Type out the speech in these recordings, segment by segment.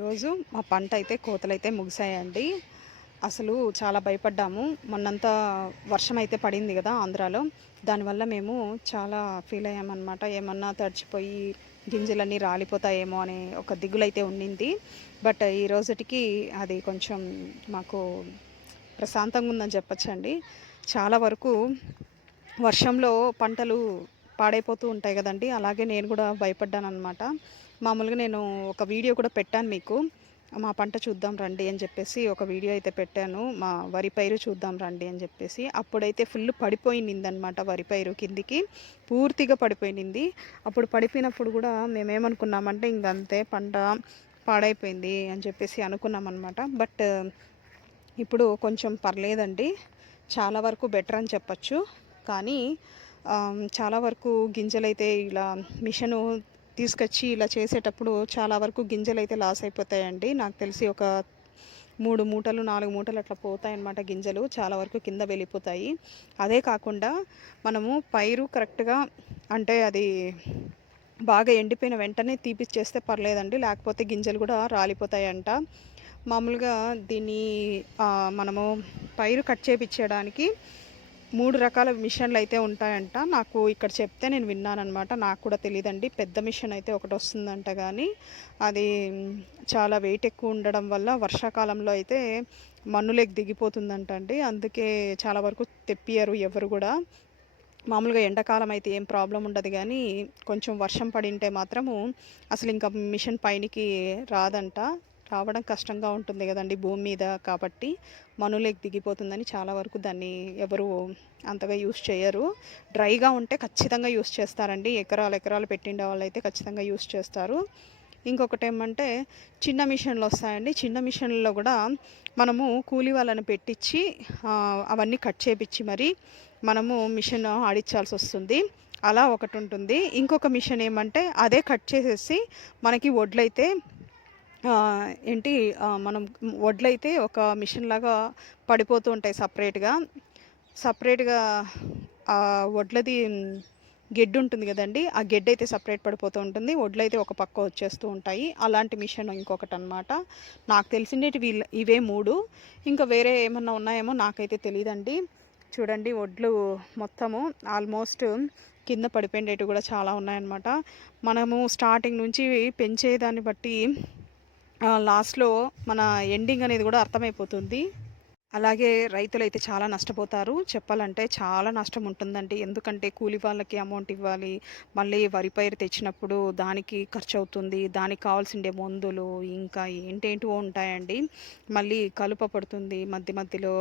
ఈరోజు మా పంట అయితే కోతలైతే ముగిసాయండి అసలు చాలా భయపడ్డాము. మొన్నంతా వర్షం అయితే పడింది కదా ఆంధ్రాలో. దానివల్ల మేము చాలా ఫీల్ అయ్యామన్నమాట. ఏమన్నా తడిచిపోయి గింజలన్నీ రాలిపోతాయేమో అనే ఒక దిగులైతే ఉండింది బట్ ఈ రోజుటికి అది కొంచెం మాకు ప్రశాంతంగా ఉందని చెప్పచ్చండి. చాలా వరకు వర్షంలో పంటలు పాడైపోతూ ఉంటాయి కదండి. అలాగే నేను కూడా భయపడ్డాను అనమాట మామూలుగా నేను ఒక వీడియో కూడా పెట్టాను మీకు. మా పంట చూద్దాం రండి అని చెప్పేసి ఒక వీడియో అయితే పెట్టాను. మా వరి పైరు చూద్దాం రండి అని చెప్పేసి. అప్పుడైతే ఫుల్ పడిపోయింది అనమాట వరి పైరు కిందికి. పూర్తిగా పడిపోయింది అప్పుడు పడిపోయినప్పుడు కూడా మేమేమనుకున్నామంటే ఇంకంతే పంట పాడైపోయింది అని చెప్పేసి అనుకున్నాం అనమాట బట్ ఇప్పుడు కొంచెం పర్లేదండి. చాలా వరకు బెటర్ అని చెప్పచ్చు. కానీ చాలా వరకు గింజలైతే ఇలా మిషను తీసుకొచ్చి ఇలా చేసేటప్పుడు చాలా వరకు గింజలు అయితే లాస్ అయిపోతాయండి. నాకు తెలిసి ఒక మూడు మూటలు నాలుగు మూటలు అట్లా పోతాయన్నమాట గింజలు చాలా వరకు కింద వెళ్ళిపోతాయి. అదే కాకుండా మనము పైరు కరెక్ట్గా అంటే అది బాగా ఎండిపోయిన వెంటనే తీపిచ్చేస్తే పర్లేదండి లేకపోతే గింజలు కూడా రాలిపోతాయంట. మామూలుగా దీన్ని మనము పైరు కట్ చేపించడానికి మూడు రకాల మిషన్లు అయితే ఉంటాయంట. నాకు ఇక్కడ చెప్తే నేను విన్నానమాట నాకు కూడా తెలియదండి పెద్ద మిషన్ అయితే ఒకటి వస్తుందంట కానీ అది చాలా వెయిట్ ఎక్కువ ఉండడం వల్ల వర్షాకాలంలో అయితే మన్నులోకి దిగిపోతుందంట అండి అందుకే చాలా వరకు తెప్పియరు ఎవరు కూడా. మామూలుగా ఎండాకాలం అయితే ఏం ప్రాబ్లం ఉండదు కానీ కొంచెం వర్షం పడింటే మాత్రము అసలు ఇంకా మిషన్ పైనికి రాదంట. రావడం కష్టంగా ఉంటుంది కదండి భూమి మీద కాబట్టి మనులోకి దిగిపోతుందని చాలా వరకు దాన్ని ఎవరు అంతగా యూస్ చేయరు. డ్రైగా ఉంటే ఖచ్చితంగా యూస్ చేస్తారండి. ఎకరాలు ఎకరాలు పెట్టిండే వాళ్ళు అయితే ఖచ్చితంగా యూస్ చేస్తారు. ఇంకొకటి ఏమంటే చిన్న మిషన్లు వస్తాయండి. చిన్న మిషన్లో కూడా మనము కూలి వాళ్ళని పెట్టించి అవన్నీ కట్ చేపించి మరి మనము మిషన్ ఆడించాల్సి వస్తుంది. అలా ఒకటి ఉంటుంది. ఇంకొక మిషన్ ఏమంటే అదే కట్ చేసేసి మనకి వడ్లయితే ఏంటి మనం వడ్లయితే ఒక మిషన్ లాగా పడిపోతూ ఉంటాయి సపరేట్గా. సపరేట్గా ఆ వడ్లది గెడ్డు ఉంటుంది కదండి ఆ గెడ్డ అయితే సపరేట్ పడిపోతూ ఉంటుంది. వడ్లు అయితే ఒక పక్క వచ్చేస్తూ ఉంటాయి. అలాంటి మిషన్ ఇంకొకటి అనమాట నాకు తెలిసిండేటి వీళ్ళ ఇవే మూడు. ఇంకా వేరే ఏమన్నా ఉన్నాయేమో నాకైతే తెలియదండి చూడండి వడ్లు మొత్తము ఆల్మోస్ట్ కింద పడిపోయేటివి కూడా చాలా ఉన్నాయన్నమాట. మనము స్టార్టింగ్ నుంచి పెంచేదాన్ని బట్టి లాస్ట్లో మన ఎండింగ్ అనేది కూడా అర్థమైపోతుంది. అలాగే రైతులు అయితే చాలా నష్టపోతారు. చెప్పాలంటే చాలా నష్టం ఉంటుందండి. ఎందుకంటే కూలి వాళ్ళకి అమౌంట్ ఇవ్వాలి. మళ్ళీ వరి పైరు తెచ్చినప్పుడు దానికి ఖర్చు అవుతుంది దానికి కావాల్సిండే మందులు ఇంకా ఏంటేంటివో ఉంటాయండి. మళ్ళీ కలుప పడుతుంది. మధ్య మధ్యలో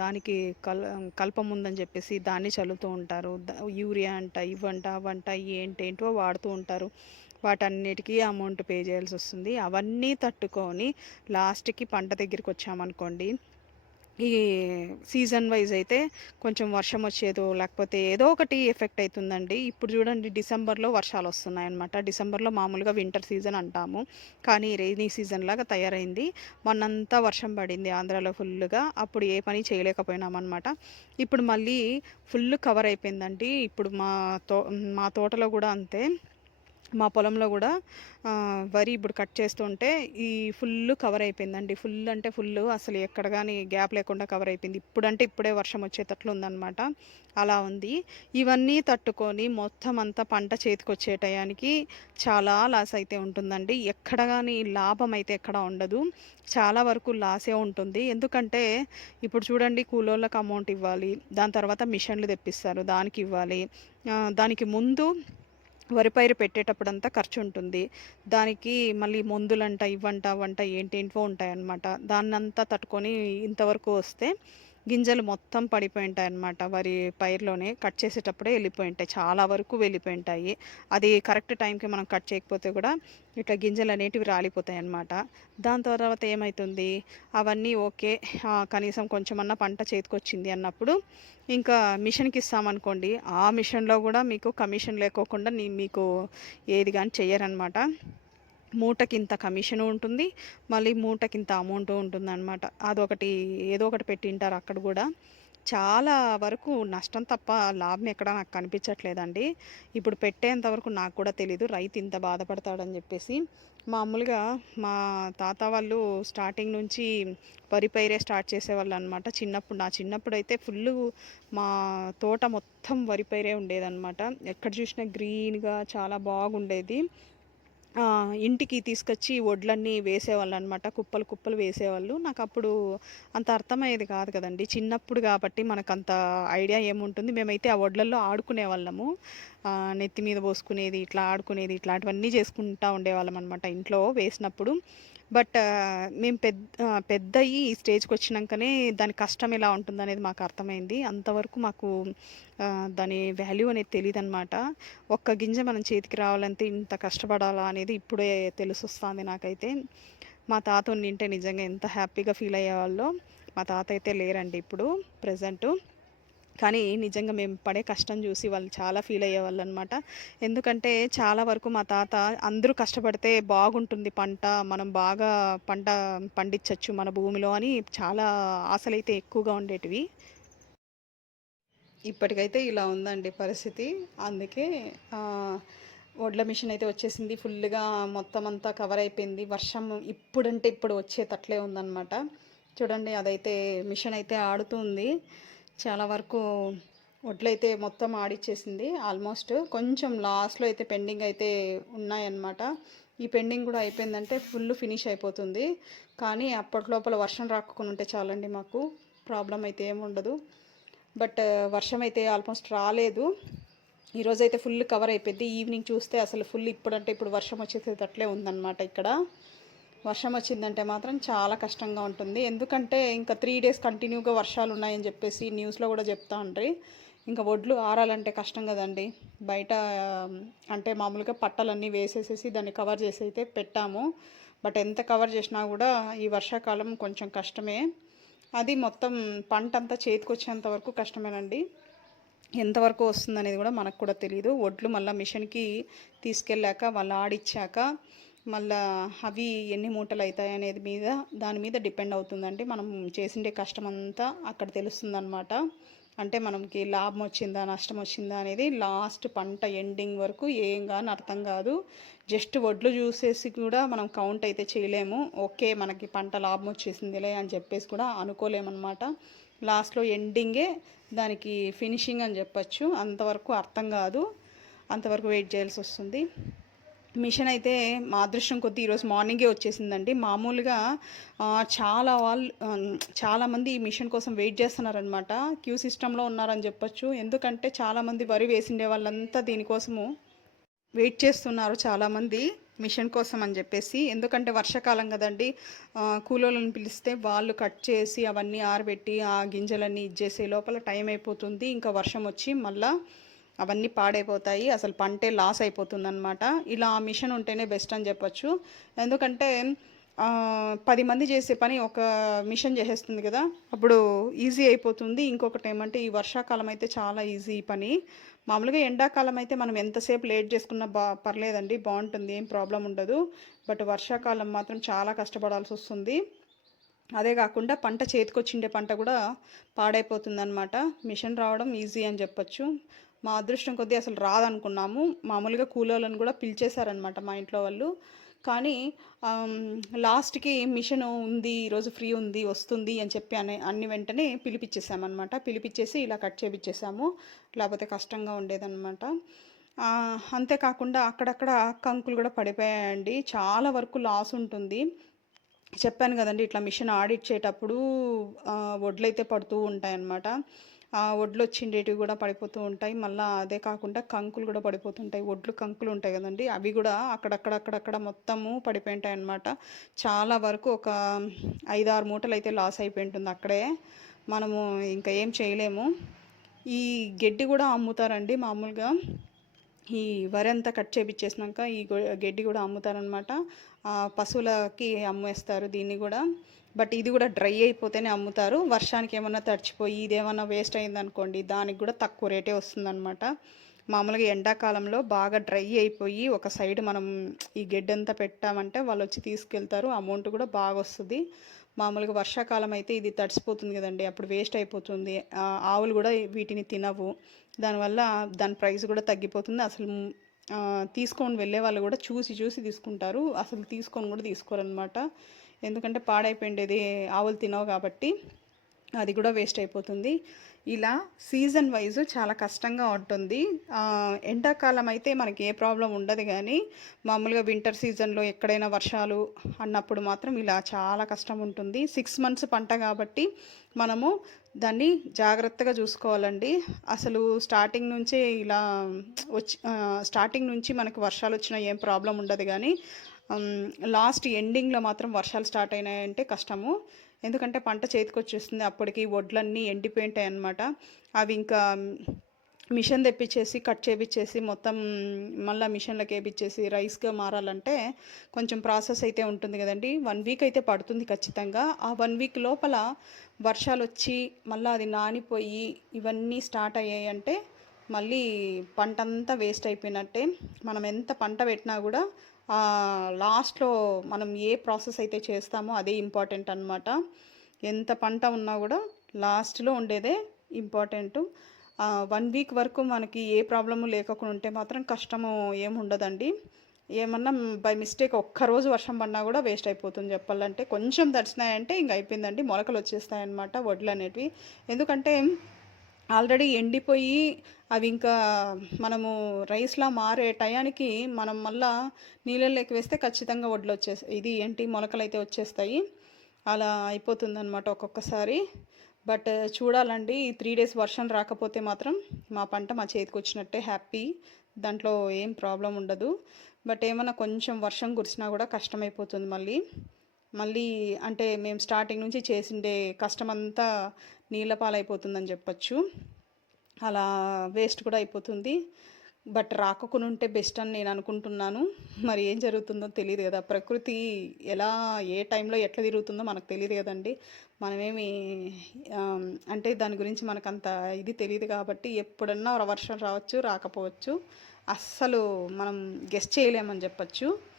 దానికి కల్ కల్పం ఉందని చెప్పేసి దాన్ని చల్లుతూ ఉంటారు. యూరియా అంట ఇవంట అవంట ఏంటేంటివో వాడుతూ ఉంటారు. వాటన్నిటికీ అమౌంట్ పే చేయాల్సి వస్తుంది. అవన్నీ తట్టుకొని లాస్ట్కి పంట దగ్గరికి వచ్చామనుకోండి ఈ సీజన్ వైజ్ అయితే కొంచెం వర్షం వచ్చేదో లేకపోతే ఏదో ఒకటి ఎఫెక్ట్ అవుతుందండి ఇప్పుడు చూడండి డిసెంబర్లో వర్షాలు వస్తున్నాయన్నమాట. డిసెంబర్లో మామూలుగా వింటర్ సీజన్ అంటాము. కానీ రైనీ సీజన్ లాగా తయారైంది. మొన్నంతా వర్షం పడింది ఆంధ్రాలో ఫుల్గా అప్పుడు ఏ పని చేయలేకపోయినాం అనమాట ఇప్పుడు మళ్ళీ ఫుల్ కవర్ అయిపోయిందండి. ఇప్పుడు మా తో మా తోటలో కూడా అంతే. మా పొలంలో కూడా వరి ఇప్పుడు కట్ చేస్తుంటే ఈ ఫుల్ కవర్ అయిపోయిందండి. ఫుల్ అంటే ఫుల్ అసలు ఎక్కడ కానీ గ్యాప్ లేకుండా కవర్ అయిపోయింది. ఇప్పుడంటే ఇప్పుడే వర్షం వచ్చేటట్లు ఉందన్నమాట. అలా ఉంది. ఇవన్నీ తట్టుకొని మొత్తం అంతా పంట చేతికొచ్చే టయానికి చాలా లాస్ అయితే ఉంటుందండి. ఎక్కడ కానీ లాభం అయితే ఎక్కడ ఉండదు. చాలా వరకు లాసే ఉంటుంది. ఎందుకంటే ఇప్పుడు చూడండి కూలోళ్ళకి అమౌంట్ ఇవ్వాలి. దాని తర్వాత మిషన్లు తెప్పిస్తారు. దానికి ఇవ్వాలి. దానికి ముందు వరి పైరు పెట్టేటప్పుడంతా ఖర్చు ఉంటుంది దానికి మళ్ళీ మందులంట ఇవ్వంట అవంట ఏంటేంటివో ఉంటాయన్నమాట. దాన్నంతా తట్టుకొని ఇంతవరకు వస్తే గింజలు మొత్తం పడిపోయి ఉంటాయి అనమాట వరి పైర్లోనే కట్ చేసేటప్పుడే వెళ్ళిపోయి ఉంటాయి చాలా వరకు వెళ్ళిపోయి ఉంటాయి అది కరెక్ట్ టైంకి మనం కట్ చేయకపోతే కూడా ఇట్లా గింజలు అనేటివి రాలిపోతాయి అన్నమాట దాని తర్వాత ఏమవుతుంది అవన్నీ ఓకే. కనీసం కొంచెమన్నా పంట చేతికొచ్చింది అన్నప్పుడు ఇంకా మిషన్కి ఇస్తామనుకోండి. ఆ మిషన్లో కూడా మీకు కమిషన్ లేకోకుండా మీకు ఏది కానీ చెయ్యరనమాట మూటకి ఇంత కమిషన్ ఉంటుంది మళ్ళీ మూటకి ఇంత అమౌంట్ ఉంటుంది అనమాట అదొకటి ఏదో ఒకటి పెట్టింటారు అక్కడ కూడా. చాలా వరకు నష్టం తప్ప లాభం ఎక్కడ నాకు కనిపించట్లేదండి. ఇప్పుడు పెట్టేంత వరకు నాకు కూడా తెలీదు రైతు ఇంత బాధపడతాడని చెప్పేసి. మామూలుగా మా తాత వాళ్ళు స్టార్టింగ్ నుంచి వరి పైరే స్టార్ట్ చేసేవాళ్ళు అనమాట చిన్నప్పుడు నా చిన్నప్పుడు అయితే ఫుల్ మా తోట మొత్తం వరి పైరే ఉండేదన్నమాట. ఎక్కడ చూసినా గ్రీన్గా చాలా బాగుండేది. ఇంటికి తీసుకొచ్చి వడ్లన్నీ వేసేవాళ్ళు అనమాట కుప్పలు కుప్పలు వేసేవాళ్ళు. నాకు అప్పుడు అంత అర్థమయ్యేది కాదు కదండి. చిన్నప్పుడు కాబట్టి మనకు అంత ఐడియా ఏముంటుంది. మేమైతే ఆ వడ్లల్లో ఆడుకునే వాళ్ళము నెత్తి మీద పోసుకునేది ఇట్లా ఆడుకునేది ఇట్లాంటివన్నీ చేసుకుంటా ఉండేవాళ్ళం అనమాట ఇంట్లో వేసినప్పుడు. బట్ మేము పెద్ద పెద్ద అయ్యి ఈ స్టేజ్కి వచ్చినాకనే దాని కష్టం ఎలా ఉంటుంది అనేది మాకు అర్థమైంది. అంతవరకు మాకు దాని వాల్యూ అనేది తెలియదు అనమాట ఒక్క గింజ మనం చేతికి రావాలంటే ఇంత కష్టపడాలా అనేది ఇప్పుడే తెలిసొస్తుంది నాకైతే. మా తాత ఉండింటే నిజంగా ఎంత హ్యాపీగా ఫీల్ అయ్యేవాళ్ళో మా తాత అయితే లేరండి ఇప్పుడు ప్రజెంటు. కానీ నిజంగా మేము పడే కష్టం చూసి వాళ్ళు చాలా ఫీల్ అయ్యేవాళ్ళు అనమాట ఎందుకంటే చాలా వరకు మా తాత అందరూ కష్టపడితే బాగుంటుంది పంట మనం బాగా పంట పండించవచ్చు మన భూమిలో అని చాలా ఆశలైతే ఎక్కువగా ఉండేటివి. ఇప్పటికైతే ఇలా ఉందండి పరిస్థితి. అందుకే వడ్ల మిషన్ అయితే వచ్చేసింది. ఫుల్గా మొత్తం అంతా కవర్ అయిపోయింది. వర్షం ఇప్పుడంటే ఇప్పుడు వచ్చేటట్లే ఉందన్నమాట. చూడండి అదైతే మిషన్ అయితే ఆడుతుంది చాలా వరకు వడ్లయితే మొత్తం ఆడిచ్చేసింది. ఆల్మోస్ట్ కొంచెం లాస్ట్లో అయితే పెండింగ్ అయితే ఉన్నాయన్నమాట. ఈ పెండింగ్ కూడా అయిపోయిందంటే ఫుల్ ఫినిష్ అయిపోతుంది. కానీ అప్పటి లోపల వర్షం రాకుండా ఉంటే చాలండి మాకు. ప్రాబ్లం అయితే ఏముండదు బట్ uh, వర్షం అయితే ఆల్మోస్ట్ రాలేదు. ఈరోజు అయితే ఫుల్ కవర్ అయిపోయింది. ఈవినింగ్ చూస్తే అసలు ఫుల్ ఇప్పుడంటే ఇప్పుడు వర్షం వచ్చేసేటట్లే ఉందన్నమాట ఇక్కడ. వర్షం వచ్చిందంటే మాత్రం చాలా కష్టంగా ఉంటుంది. ఎందుకంటే ఇంకా త్రీ డేస్ కంటిన్యూగా వర్షాలు ఉన్నాయని చెప్పేసి న్యూస్లో కూడా చెప్తా ఉండ్రి. ఇంకా వడ్లు ఆరాలంటే కష్టం కదండి. బయట అంటే మామూలుగా పట్టలన్నీ వేసేసేసి దాన్ని కవర్ చేసి అయితే పెట్టాము. బట్ ఎంత కవర్ చేసినా కూడా ఈ వర్షాకాలం కొంచెం కష్టమే. అది మొత్తం పంట అంతా చేతికి వచ్చేంత వరకు కష్టమేనండి. ఎంతవరకు వస్తుందనేది కూడా మనకు కూడా తెలియదు వడ్లు మళ్ళీ మిషన్కి తీసుకెళ్ళాక వాళ్ళు ఆడిచ్చాక మళ్ళా అవి ఎన్ని మూటలు అవుతాయి అనేది మీద దాని మీద డిపెండ్ అవుతుందండి. మనం చేసిండే కష్టం అంతా అక్కడ తెలుస్తుందన్నమాట. అంటే మనకి లాభం వచ్చిందా నష్టం వచ్చిందా అనేది లాస్ట్ పంట ఎండింగ్ వరకు ఏం కానీ అర్థం కాదు. జస్ట్ వడ్లు చూసేసి కూడా మనం కౌంట్ అయితే చేయలేము. ఓకే మనకి పంట లాభం వచ్చేసిందిలే అని చెప్పేసి కూడా అనుకోలేమన్నమాట. లాస్ట్లో ఎండింగే దానికి ఫినిషింగ్ అని చెప్పచ్చు. అంతవరకు అర్థం కాదు. అంతవరకు వెయిట్ చేయాల్సి వస్తుంది. మిషన్ అయితే మా అదృష్టం కొద్దీ ఈరోజు మార్నింగే వచ్చేసిందండి. మామూలుగా చాలా వాళ్ళు చాలామంది ఈ మిషన్ కోసం వెయిట్ చేస్తున్నారనమాట క్యూ సిస్టంలో ఉన్నారని చెప్పొచ్చు. ఎందుకంటే చాలామంది వరి వేసిండే వాళ్ళంతా దీనికోసము వెయిట్ చేస్తున్నారు చాలామంది మిషన్ కోసం అని చెప్పేసి. ఎందుకంటే వర్షాకాలం కదండి కూలోళ్ళని పిలిస్తే వాళ్ళు కట్ చేసి అవన్నీ ఆరబెట్టి ఆ గింజలన్నీ ఇచ్చేసే లోపల టైం అయిపోతుంది. ఇంకా వర్షం వచ్చి మళ్ళీ అవన్నీ పాడైపోతాయి. అసలు పంటే లాస్ అయిపోతుంది అనమాట ఇలా ఆ మిషన్ ఉంటేనే బెస్ట్ అని చెప్పొచ్చు. ఎందుకంటే పది మంది చేసే పని ఒక మిషన్ చేసేస్తుంది కదా. అప్పుడు ఈజీ అయిపోతుంది. ఇంకొకటి ఏమంటే ఈ వర్షాకాలం అయితే చాలా ఈజీ పని. మామూలుగా ఎండాకాలం అయితే మనం ఎంతసేపు లేట్ చేసుకున్నా బా పర్లేదండి బాగుంటుంది ఏం ప్రాబ్లం ఉండదు. బట్ వర్షాకాలం మాత్రం చాలా కష్టపడాల్సి వస్తుంది. అదే కాకుండా పంట చేతికొచ్చిండే పంట కూడా పాడైపోతుందన్నమాట. మిషన్ రావడం ఈజీ అని చెప్పొచ్చు. మా అదృష్టం కొద్దీ అసలు రాదనుకున్నాము. మామూలుగా కూలోళ్ళని కూడా పిలిచేశారనమాట మా ఇంట్లో వాళ్ళు. కానీ లాస్ట్కి మిషన్ ఉంది ఈరోజు ఫ్రీ ఉంది వస్తుంది అని చెప్పి అనే అన్ని వెంటనే పిలిపించేసామన్నమాట పిలిపించేసి ఇలా కట్ చేపించేసాము లేకపోతే కష్టంగా ఉండేదన్నమాట అంతేకాకుండా అక్కడక్కడ కంకులు కూడా పడిపోయాయండి. చాలా వరకు లాస్ ఉంటుంది. చెప్పాను కదండి ఇట్లా మిషన్ ఆడిచ్చేటప్పుడు ఆ, వడ్లైతే పడుతూ ఉంటాయన్నమాట ఒడ్లు వడ్లు వచ్చిండేటివి కూడా పడిపోతూ ఉంటాయి. మళ్ళీ అదే కాకుండా కంకులు కూడా పడిపోతుంటాయి వడ్లు కంకులు ఉంటాయి కదండి. అవి కూడా అక్కడక్కడ అక్కడక్కడ మొత్తము పడిపోయి ఉంటాయి అన్నమాట. చాలా వరకు ఒక ఐదారు మూటలు అయితే లాస్ అయిపోయి ఉంటుంది అక్కడే. మనము ఇంకా ఏం చేయలేము. ఈ గడ్డి కూడా అమ్ముతారండి మామూలుగా. ఈ వరి అంతా కట్ చేపించేసినాక ఈ గడ్డి కూడా అమ్ముతారనమాట పశువులకి అమ్మేస్తారు దీన్ని కూడా. బట్ ఇది కూడా డ్రై అయిపోతేనే అమ్ముతారు. వర్షానికి ఏమన్నా తడిచిపోయి ఇది ఏమన్నా వేస్ట్ అయిందనుకోండి దానికి కూడా తక్కువ రేటే వస్తుందన్నమాట. మామూలుగా ఎండాకాలంలో బాగా డ్రై అయిపోయి ఒక సైడ్ మనం ఈ గెడ్డంతా పెట్టామంటే వాళ్ళు వచ్చి తీసుకెళ్తారు అమౌంట్ కూడా బాగా వస్తుంది. మామూలుగా వర్షాకాలం అయితే ఇది తడిసిపోతుంది కదండి అప్పుడు వేస్ట్ అయిపోతుంది. ఆవులు కూడా వీటిని తినవు. దానివల్ల దాని ప్రైస్ కూడా తగ్గిపోతుంది. అసలు తీసుకొని వెళ్ళే వాళ్ళు కూడా చూసి చూసి తీసుకుంటారు. అసలు తీసుకొని కూడా తీసుకోరనమాట ఎందుకంటే పాడైపోయిండేది ఆవులు తినవు కాబట్టి అది కూడా వేస్ట్ అయిపోతుంది. ఇలా సీజన్ వైజ్ చాలా కష్టంగా ఉంటుంది. ఎండాకాలం అయితే మనకి ఏ ప్రాబ్లం ఉండదు కానీ మామూలుగా వింటర్ సీజన్లో ఎక్కడైనా వర్షాలు అన్నప్పుడు మాత్రం ఇలా చాలా కష్టం ఉంటుంది. సిక్స్ మంత్స్ పంట కాబట్టి మనము దాన్ని జాగ్రత్తగా చూసుకోవాలండి. అసలు స్టార్టింగ్ నుంచే ఇలా వచ్చి స్టార్టింగ్ నుంచి మనకు వర్షాలు వచ్చినా ఏం ప్రాబ్లం ఉండదు కానీ లాస్ట్ ఎండింగ్లో మాత్రం వర్షాలు స్టార్ట్ అయినాయంటే కష్టము. ఎందుకంటే పంట చేతికి వచ్చేస్తుంది అప్పటికి వడ్లన్నీ ఎండిపోయింటాయి అనమాట అవి ఇంకా మిషన్ తెప్పించేసి కట్ చేపించేసి మొత్తం మళ్ళీ మిషన్లకు వేపించేసి రైస్గా మారాలంటే కొంచెం ప్రాసెస్ అయితే ఉంటుంది కదండి. వన్ వీక్ అయితే పడుతుంది ఖచ్చితంగా. ఆ వన్ వీక్ లోపల వర్షాలు వచ్చి మళ్ళీ అది నానిపోయి ఇవన్నీ స్టార్ట్ అయ్యాయి అంటే మళ్ళీ పంట అంతా వేస్ట్ అయిపోయినట్టే. మనం ఎంత పంట పెట్టినా కూడా లాస్ట్లో మనం ఏ ప్రాసెస్ అయితే చేస్తామో అదే ఇంపార్టెంట్ అనమాట ఎంత పంట ఉన్నా కూడా లాస్ట్లో ఉండేదే ఇంపార్టెంట్. వన్ వీక్ వరకు మనకి ఏ ప్రాబ్లము లేకుండా ఉంటే మాత్రం కష్టము ఏముండదండి ఏమన్నా బై మిస్టేక్ ఒక్కరోజు వర్షం పడినా కూడా వేస్ట్ అయిపోతుంది చెప్పాలంటే. కొంచెం తడిచినాయంటే ఇంక అయిపోయిందండి. మొలకలు వచ్చేస్తాయన్నమాట వడ్లు అనేటివి. ఎందుకంటే ఆల్రెడీ ఎండిపోయి అవి ఇంకా మనము రైస్లా మారే టయానికి మనం మళ్ళా నీళ్ళలోకి వేస్తే ఖచ్చితంగా వడ్లు వచ్చేస్తాయి ఇది ఏంటి మొలకలు అయితే వచ్చేస్తాయి. అలా అయిపోతుందన్నమాట ఒక్కొక్కసారి. బట్ చూడాలండి ఈ త్రీ డేస్ వర్షం రాకపోతే మాత్రం మా పంట మా చేతికి వచ్చినట్టే హ్యాపీ. దాంట్లో ఏం ప్రాబ్లం ఉండదు. బట్ ఏమన్నా కొంచెం వర్షం కురిసినా కూడా కష్టమైపోతుంది మళ్ళీ. మళ్ళీ అంటే మేము స్టార్టింగ్ నుంచి చేసిండే కష్టమంతా నీళ్ళ పాలైపోతుందని చెప్పచ్చు. అలా వేస్ట్ కూడా అయిపోతుంది. బట్ రాకుండా ఉంటే బెస్ట్ అని నేను అనుకుంటున్నాను. మరి ఏం జరుగుతుందో తెలియదు కదా. ప్రకృతి ఎలా ఏ టైంలో ఎట్లా తిరుగుతుందో మనకు తెలియదు కదండి. మనమేమి అంటే దాని గురించి మనకు అంత ఇది తెలియదు కాబట్టి ఎప్పుడన్నా వర్షం రావచ్చు రాకపోవచ్చు. అస్సలు మనం గెస్ట్ చేయలేమని చెప్పచ్చు.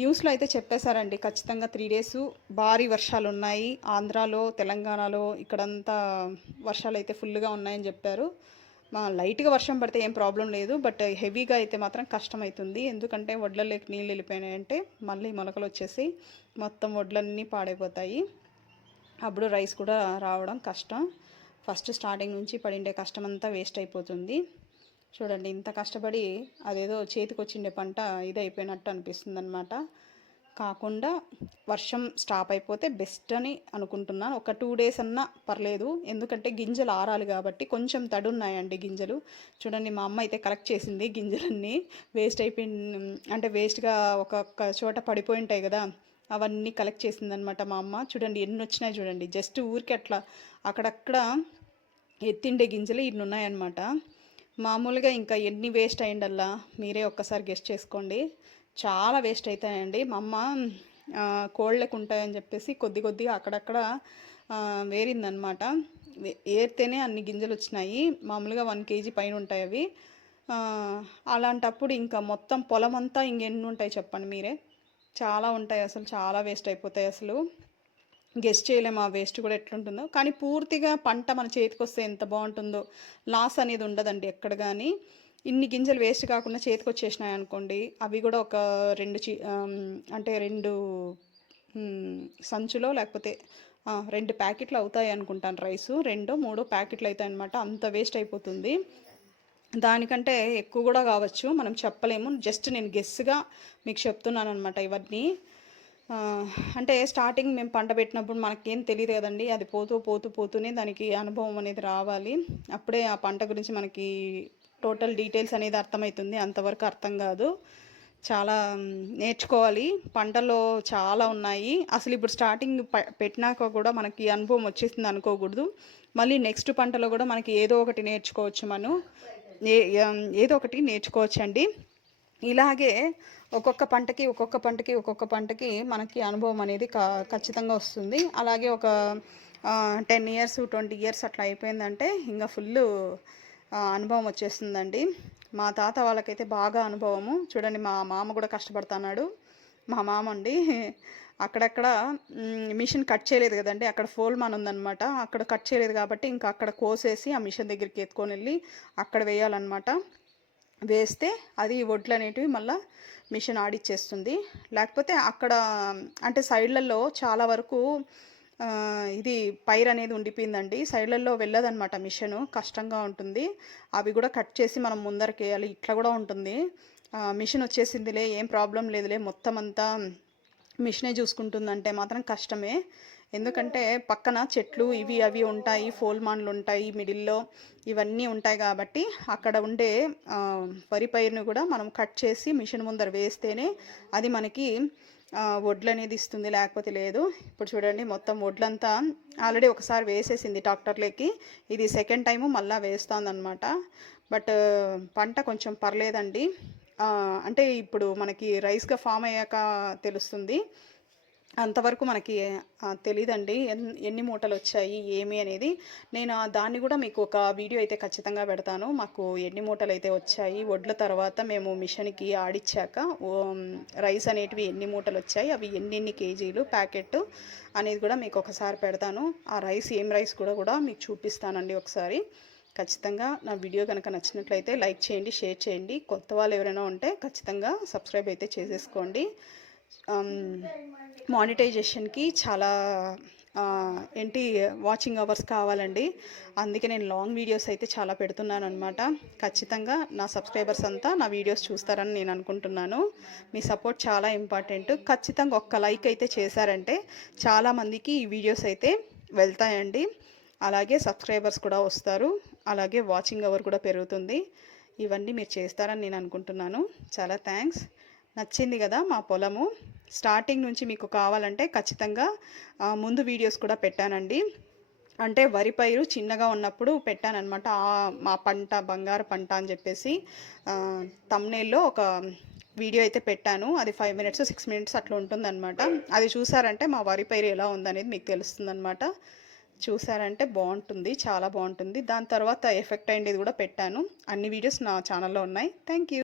న్యూస్లో అయితే చెప్పేశారండి ఖచ్చితంగా త్రీ డేస్ భారీ వర్షాలు ఉన్నాయి ఆంధ్రాలో తెలంగాణలో ఇక్కడంతా వర్షాలు అయితే ఫుల్గా ఉన్నాయని చెప్పారు. మా లైట్గా వర్షం పడితే ఏం ప్రాబ్లం లేదు బట్ హెవీగా అయితే మాత్రం కష్టమవుతుంది ఎందుకంటే వడ్లలోకి నీళ్ళు వెళ్ళిపోయినాయంటే మళ్ళీ మొలకలు వచ్చేసి మొత్తం వడ్లన్నీ పాడైపోతాయి. అప్పుడు రైస్ కూడా రావడం కష్టం. ఫస్ట్ స్టార్టింగ్ నుంచి పడిండే కష్టం అంతా వేస్ట్ అయిపోతుంది. చూడండి ఇంత కష్టపడి అదేదో చేతికి వచ్చిండే పంట ఇది అయిపోయినట్టు అనిపిస్తుంది అనమాట కాకుండా వర్షం స్టాప్ అయిపోతే బెస్ట్ అని అనుకుంటున్నాను. ఒక టూ డేస్ అన్నా పర్లేదు. ఎందుకంటే గింజలు ఆరాలి కాబట్టి కొంచెం తడున్నాయండి గింజలు. చూడండి మా అమ్మ అయితే కలెక్ట్ చేసింది గింజలన్నీ. వేస్ట్ అయిపోయి అంటే వేస్ట్గా ఒక్కొక్క చోట పడిపోయి ఉంటాయి కదా అవన్నీ కలెక్ట్ చేసిందనమాట మా అమ్మ. చూడండి ఎన్ని వచ్చినాయి చూడండి. జస్ట్ ఊరికి అట్లా అక్కడక్కడ ఎత్తిండే గింజలు ఇన్ని ఉన్నాయన్నమాట. మామూలుగా ఇంకా ఎన్ని వేస్ట్ అయ్యిండల్లా మీరే ఒక్కసారి గెస్ట్ చేసుకోండి. చాలా వేస్ట్ అవుతాయండి మా అమ్మ కోళ్ళకు ఉంటాయని చెప్పేసి కొద్ది కొద్దిగా అక్కడక్కడ వేరిందనమాట వే- ఏరితేనే అన్ని గింజలు వచ్చినాయి. మామూలుగా వన్ కేజీ పైన ఉంటాయి అవి. అలాంటప్పుడు ఇంకా మొత్తం పొలం అంతా ఇంకెన్ని ఉంటాయి చెప్పండి మీరే. చాలా ఉంటాయి అసలు చాలా వేస్ట్ అయిపోతాయి అసలు. గెస్ట్ చేయలేము ఆ వేస్ట్ కూడా ఎట్లుంటుందో. కానీ పూర్తిగా పంట మన చేతికి వస్తే ఎంత బాగుంటుందో లాస్ అనేది ఉండదండి ఎక్కడ కానీ ఇన్ని గింజలు వేస్ట్ కాకుండా చేతికి వచ్చేసినాయి అనుకోండి అవి కూడా ఒక రెండు చి అంటే రెండు సంచులో లేకపోతే రెండు ప్యాకెట్లు అవుతాయి అనుకుంటాను రైసు. రెండో మూడో ప్యాకెట్లు అవుతాయి అనమాట అంత వేస్ట్ అయిపోతుంది. దానికంటే ఎక్కువ కూడా కావచ్చు. మనం చెప్పలేము. జస్ట్ నేను గెస్గా మీకు చెప్తున్నాను అనమాట ఇవన్నీ. అంటే స్టార్టింగ్ మేము పంట పెట్టినప్పుడు మనకేం తెలియదు కదండి. అది పోతూ పోతూ పోతూనే దానికి అనుభవం అనేది రావాలి. అప్పుడే ఆ పంట గురించి మనకి టోటల్ డీటెయిల్స్ అనేది అర్థమవుతుంది అంతవరకు అర్థం కాదు. చాలా నేర్చుకోవాలి. పంటలో చాలా ఉన్నాయి. అసలు ఇప్పుడు స్టార్టింగ్ ప- పెట్టినాక కూడా మనకి అనుభవం వచ్చేసింది అనుకోకూడదు. మళ్ళీ నెక్స్ట్ పంటలో కూడా మనకి ఏదో ఒకటి నేర్చుకోవచ్చు మనం. ఏదో ఒకటి నేర్చుకోవచ్చండి. ఇలాగే ఒక్కొక్క పంటకి ఒక్కొక్క పంటకి ఒక్కొక్క పంటకి మనకి అనుభవం అనేది క- ఖచ్చితంగా వస్తుంది. అలాగే ఒక టెన్ ఇయర్స్ ట్వంటీ ఇయర్స్ అట్లా అయిపోయిందంటే ఇంకా ఫుల్ అనుభవం వచ్చేస్తుందండి. మా తాత వాళ్ళకైతే బాగా అనుభవము. చూడండి మా మామ కూడా కష్టపడుతున్నాడు. మా మామ అండి అక్కడక్కడ మిషన్ కట్ చేయలేదు కదండి. అక్కడ ఫోల్ మాన్ ఉందన్నమాట. అక్కడ కట్ చేయలేదు కాబట్టి ఇంకా అక్కడ కోసేసి ఆ మిషన్ దగ్గరికి ఎత్తుకొని వెళ్ళి అక్కడ వేయాలన్నమాట. వేస్తే అది వడ్లు అనేటివి మళ్ళీ మిషన్ ఆడిచ్చేస్తుంది. లేకపోతే అక్కడ అంటే సైడ్లలో చాలా వరకు ఇది పైర్ అనేది ఉండిపోయిందండి. సైడ్లలో వెళ్ళదనమాట మిషన్. కష్టంగా ఉంటుంది. అవి కూడా కట్ చేసి మనం ముందరకేయాలి. ఇట్లా కూడా ఉంటుంది. మిషన్ వచ్చేసిందిలే ఏం ప్రాబ్లం లేదులే. మొత్తం అంతా మిషనే చూసుకుంటుందంటే మాత్రం కష్టమే. ఎందుకంటే పక్కన చెట్లు ఇవి అవి ఉంటాయి ఫోల్మాన్లు ఉంటాయి మిడిల్లో ఇవన్నీ ఉంటాయి కాబట్టి అక్కడ ఉండే వరి పైరుని కూడా మనం కట్ చేసి మిషన్ ముందర వేస్తేనే అది మనకి వడ్లు అనేది ఇస్తుంది. లేకపోతే లేదు. ఇప్పుడు చూడండి మొత్తం వడ్లంతా ఆల్రెడీ ఒకసారి వేసేసింది ట్రాక్టర్లోకి. ఇది సెకండ్ టైము మళ్ళీ వేస్తుందన్నమాట. బట్ పంట కొంచెం పర్లేదండి. అంటే ఇప్పుడు మనకి రైస్గా ఫామ్ అయ్యాక తెలుస్తుంది. అంతవరకు మనకి తెలియదండి తెలీదండి. ఎన్ని మూటలు వచ్చాయి ఏమి అనేది. నేను ఆ దాన్ని కూడా మీకు ఒక వీడియో అయితే ఖచ్చితంగా పెడతాను. మాకు ఎన్ని మూటలు అయితే వచ్చాయి వడ్ల తర్వాత మేము మిషన్కి ఆడిచ్చాక ఓ, రైస్ అనేటివి ఎన్ని మూటలు వచ్చాయి అవి ఎన్నెన్ని కేజీలు ప్యాకెట్ అనేది కూడా మీకు ఒకసారి పెడతాను. ఆ రైస్ ఏం రైస్ కూడా కూడా మీకు చూపిస్తానండి ఒకసారి. ఖచ్చితంగా నా వీడియో కనుక నచ్చినట్లయితే లైక్ చేయండి షేర్ చేయండి. కొత్త వాళ్ళు ఎవరైనా ఉంటే ఖచ్చితంగా సబ్స్క్రైబ్ అయితే చేసేసుకోండి. మానిటైజేషన్కి చాలా ఏంటి వాచింగ్ అవర్స్ కావాలండి. అందుకే నేను లాంగ్ వీడియోస్ అయితే చాలా పెడుతున్నాను అనమాట ఖచ్చితంగా నా సబ్స్క్రైబర్స్ అంతా నా వీడియోస్ చూస్తారని నేను అనుకుంటున్నాను. మీ సపోర్ట్ చాలా ఇంపార్టెంట్. ఖచ్చితంగా ఒక్క లైక్ అయితే చేశారంటే చాలామందికి ఈ వీడియోస్ అయితే వెళ్తాయండి. అలాగే సబ్స్క్రైబర్స్ కూడా వస్తారు. అలాగే వాచింగ్ అవర్ కూడా పెరుగుతుంది. ఇవన్నీ మీరు చేస్తారని నేను అనుకుంటున్నాను. చాలా థ్యాంక్స్. నచ్చింది కదా మా పొలము. స్టార్టింగ్ నుంచి మీకు కావాలంటే ఖచ్చితంగా ముందు వీడియోస్ కూడా పెట్టానండి. అంటే వరి పైరు చిన్నగా ఉన్నప్పుడు పెట్టానన్నమాట. ఆ మా పంట బంగారు పంట అని చెప్పేసి తమ్నేల్లో ఒక వీడియో అయితే పెట్టాను. అది ఫైవ్ మినిట్స్ సిక్స్ మినిట్స్ అట్లా ఉంటుందన్నమాట. అది చూసారంటే మా వరి పైరు ఎలా ఉందనేది మీకు తెలుస్తుందన్నమాట. చూసారంటే బాగుంటుంది చాలా బాగుంటుంది. దాని తర్వాత ఎఫెక్ట్ అయ్యేది కూడా పెట్టాను. అన్ని వీడియోస్ నా ఛానల్లో ఉన్నాయి. Thank you